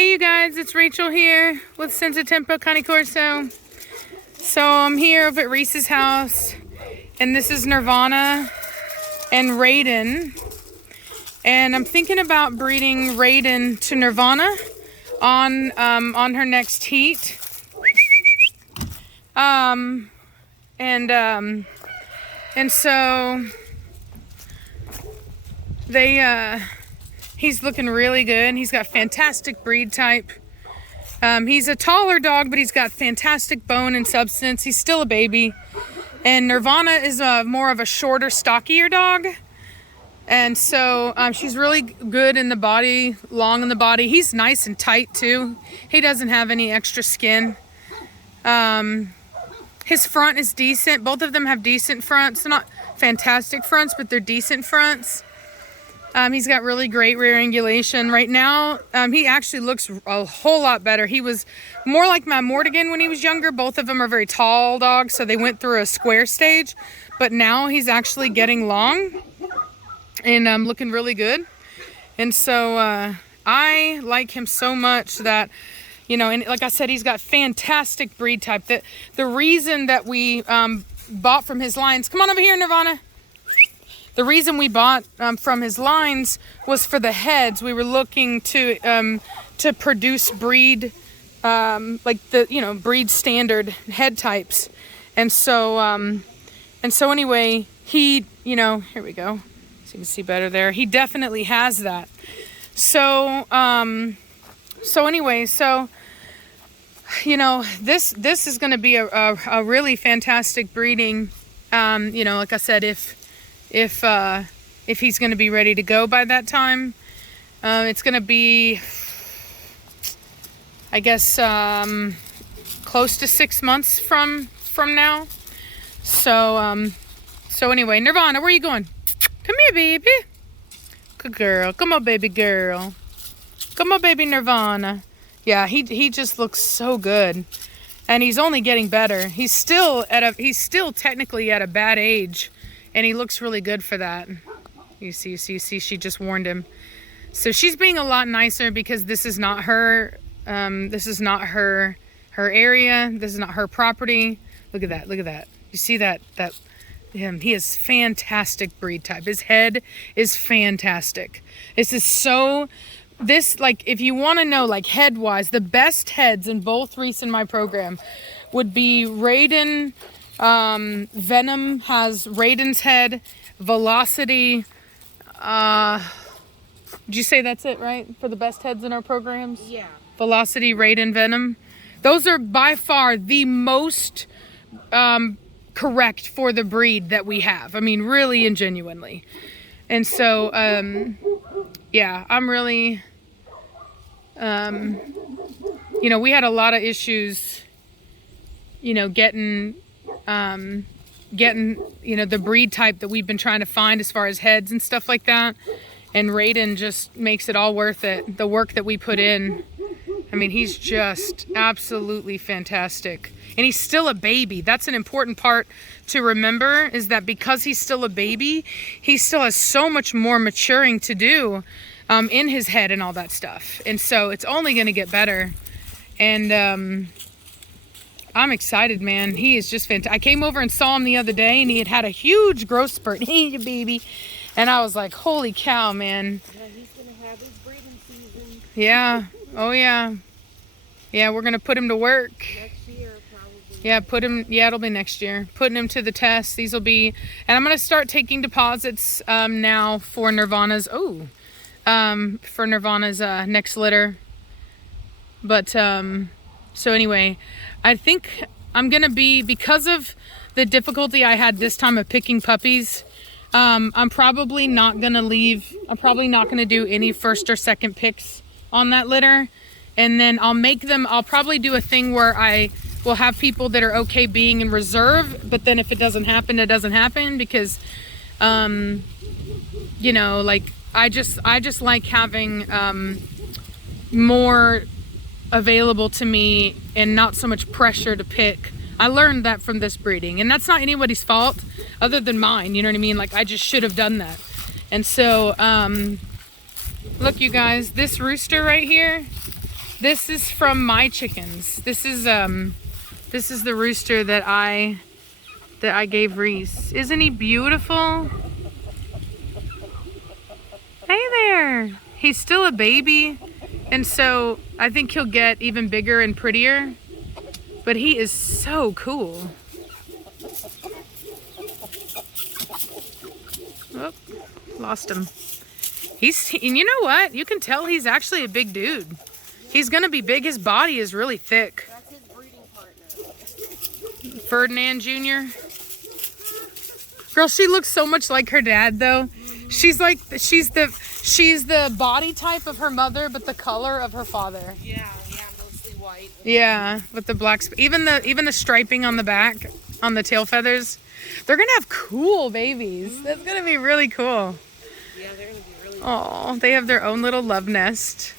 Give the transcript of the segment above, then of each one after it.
Hey you guys, it's Rachel here with Senza Tempo Cane Corso. So I'm here over at Reese's house, and this is Nirvana and Raiden. And I'm thinking about breeding Raiden to Nirvana on her next heat. And so he's looking really good. He's got fantastic breed type. He's a taller dog, but he's got fantastic bone and substance. He's still a baby. And Nirvana is more of a shorter, stockier dog. And so she's really good in the body, long in the body. He's nice and tight too. He doesn't have any extra skin. His front is decent. Both of them have decent fronts. They're not fantastic fronts, but they're decent fronts. He's got really great rear angulation. Right now, he actually looks a whole lot better. He was more like my Mortigan when he was younger. Both of them are very tall dogs, so they went through a square stage. But now he's actually getting long and looking really good. And so I like him so much that, you know, and like I said, he's got fantastic breed type. The reason that we bought from his lines, come on over here, Nirvana. The reason we bought from his lines was for the heads. We were looking to produce breed, like the, you know, breed standard head types. And so anyway, he, you know, here we go. So you can see better there. He definitely has that. So, anyway, you know, this is going to be a really fantastic breeding. You know, like I said, if he's going to be ready to go by that time, it's going to be, I guess, close to 6 months from now. So anyway, Nirvana, where are you going? Come here, baby. Good girl. Come on, baby girl. Come on, baby Nirvana. Yeah, he just looks so good, and he's only getting better. He's still technically at a bad age. And he looks really good for that. You see, she just warned him. So she's being a lot nicer because this is not her, this is not her area. This is not her property. Look at that. You see that him? He is fantastic breed type. His head is fantastic. Like, if you want to know, like, head-wise, the best heads in both Reese and my program would be Raiden. Venom has Raiden's head, Velocity. Did you say that's it, right? For the best heads in our programs? Yeah. Velocity, Raiden, Venom. Those are by far the most correct for the breed that we have. I mean, really and genuinely. And so, yeah, I'm really, you know, we had a lot of issues, you know, getting, you know, the breed type that we've been trying to find as far as heads and stuff like that. And Raiden just makes it all worth it. The work that we put in. I mean, he's just absolutely fantastic. And he's still a baby. That's an important part to remember, is that because he's still a baby, he still has so much more maturing to do in his head and all that stuff. And so it's only going to get better. And I'm excited, man. He is just fantastic. I came over and saw him the other day, and he had a huge growth spurt. Hey, baby. And I was like, holy cow, man. Yeah, he's going to have his breeding season. Yeah. Oh, yeah. Yeah, we're going to put him to work. Next year, probably. Yeah, it'll be next year. Putting him to the test. These will be, and I'm going to start taking deposits now for Nirvana's, next litter. But, so anyway, I think I'm going to be, because of the difficulty I had this time of picking puppies, I'm probably not going to do any first or second picks on that litter. And then I'll probably do a thing where I will have people that are okay being in reserve. But then if it doesn't happen, it doesn't happen, because, you know, like, I just like having, more available to me and not so much pressure to pick. I learned that from this breeding, and that's not anybody's fault other than mine, you know what I mean? Like, I just should have done that. And so look, you guys, this rooster right here, This is from my chickens. This is the rooster that I gave Reese. Isn't he beautiful? Hey there. He's still a baby, and so I think he'll get even bigger and prettier. But he is so cool. Oh, lost him. And you know what? You can tell he's actually a big dude. He's gonna be big. His body is really thick. That's his breeding partner. Ferdinand Jr. Girl, she looks so much like her dad though. She's the body type of her mother, but the color of her father. Yeah, mostly white. Yeah, with the black, even the striping on the back, on the tail feathers. They're gonna have cool babies. That's gonna be really cool. Yeah, they're gonna be really. Oh, they have their own little love nest.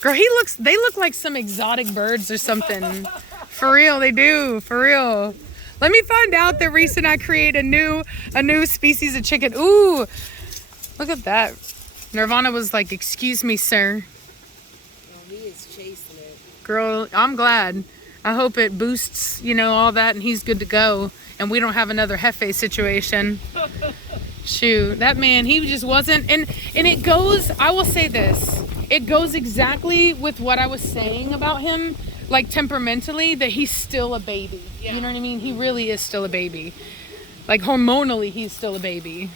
Girl, they look like some exotic birds or something. For real, they do. For real. Let me find out that Reese and I create a new species of chicken. Ooh, look at that. Nirvana was like, "Excuse me, sir." Oh, he is chasing it. Girl, I'm glad. I hope it boosts, all that, and he's good to go, and we don't have another Hefe situation. Shoot, that man, he just wasn't. And it goes. I will say this. It goes exactly with what I was saying about him, like temperamentally, that he's still a baby. Yeah. You know what I mean? He really is still a baby. Like hormonally, he's still a baby. He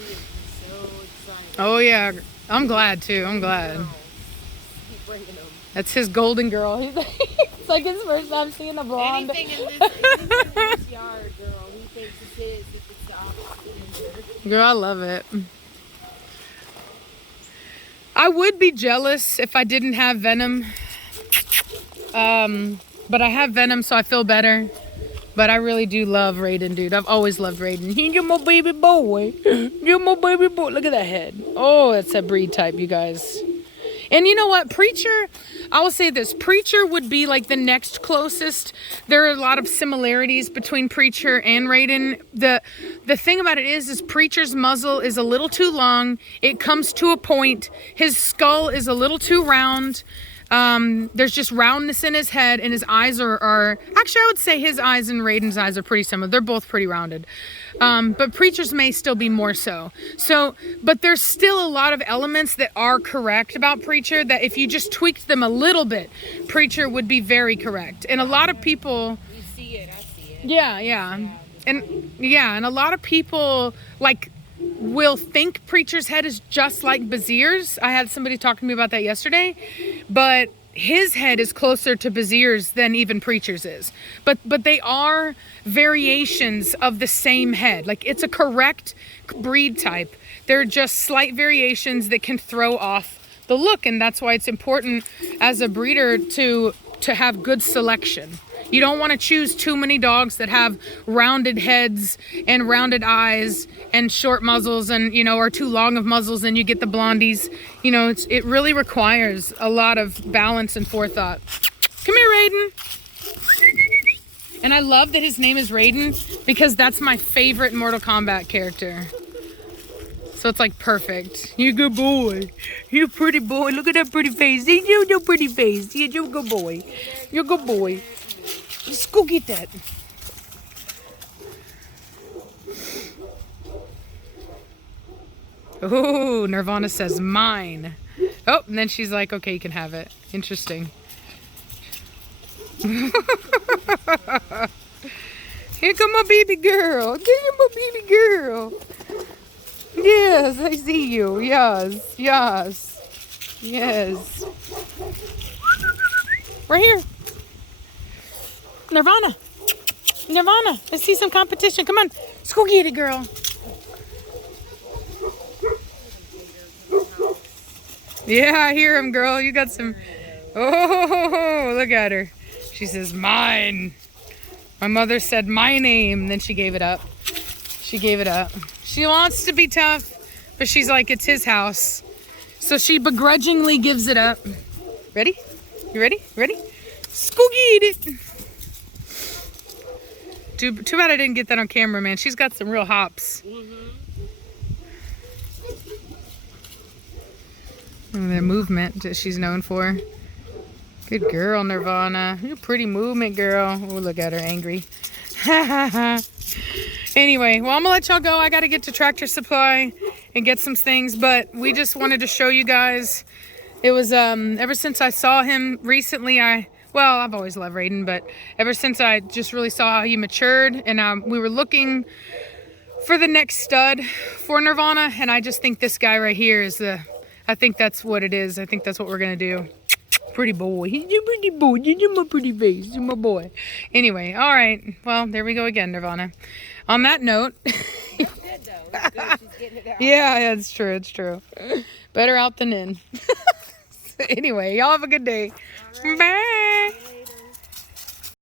is so excited. Oh yeah, I'm glad too. I'm glad. Keep bringing him. That's his golden girl. It's like his first time seeing a blonde. Anything in this yard, girl, he thinks it's his if it's the opposite. Girl, I love it. I would be jealous if I didn't have Venom. But I have Venom, so I feel better. But I really do love Raiden, dude. I've always loved Raiden. You're my baby boy. You're my baby boy. Look at that head. Oh, that's a breed type, you guys. And you know what? Preacher, I will say this. Preacher would be like the next closest. There are a lot of similarities between Preacher and Raiden. The thing about it is Preacher's muzzle is a little too long. It comes to a point. His skull is a little too round. There's just roundness in his head, and his eyes are actually, I would say his eyes and Raiden's eyes are pretty similar. They're both pretty rounded. But Preacher's may still be more so. But there's still a lot of elements that are correct about Preacher that if you just tweaked them a little bit, Preacher would be very correct. And a lot of people... You see it, I see it. Yeah. And a lot of people, will think Preacher's head is just like Bazir's. I had somebody talking to me about that yesterday, but his head is closer to Bazir's than even Preacher's is. But they are variations of the same head. Like, it's a correct breed type. They're just slight variations that can throw off the look, and that's why it's important as a breeder to have good selection. You don't want to choose too many dogs that have rounded heads and rounded eyes and short muzzles and, or too long of muzzles, and you get the blondies. It really requires a lot of balance and forethought. Come here, Raiden. And I love that his name is Raiden because that's my favorite Mortal Kombat character. So it's like perfect. You good boy. You pretty boy. Look at that pretty face. You your pretty face. You're a good boy. You're a good boy. Let's go get that. Oh, Nirvana says mine. Oh, and then she's like, okay, you can have it. Interesting. Here come my baby girl. Get here, my baby girl. Yes, I see you. Yes. Right here. Nirvana, let's see some competition. Come on, let's go get it, girl. Yeah, I hear him, girl. You got some. Oh, look at her. She says, mine. My mother said my name, then she gave it up. She wants to be tough, but she's like, it's his house. So she begrudgingly gives it up. Ready? You ready? Let's go get it. Too bad I didn't get that on camera, man. She's got some real hops. And the movement that she's known for. Good girl, Nirvana. You're a pretty movement, girl. Oh, look at her, angry. Anyway, well, I'm gonna let y'all go. I gotta get to Tractor Supply and get some things, but we just wanted to show you guys. It was ever since I saw him recently, I've always loved Raiden, but ever since I just really saw how he matured, and we were looking for the next stud for Nirvana, and I just think this guy right here is I think that's what it is. I think that's what we're gonna do. Pretty boy. He's a pretty boy. He's my pretty face. He's my boy. Anyway, all right. Well, there we go again, Nirvana. On that note. That's good though. That's good. She's getting it out. Yeah, it's true. It's true. Better out than in. Anyway, y'all have a good day. Bye.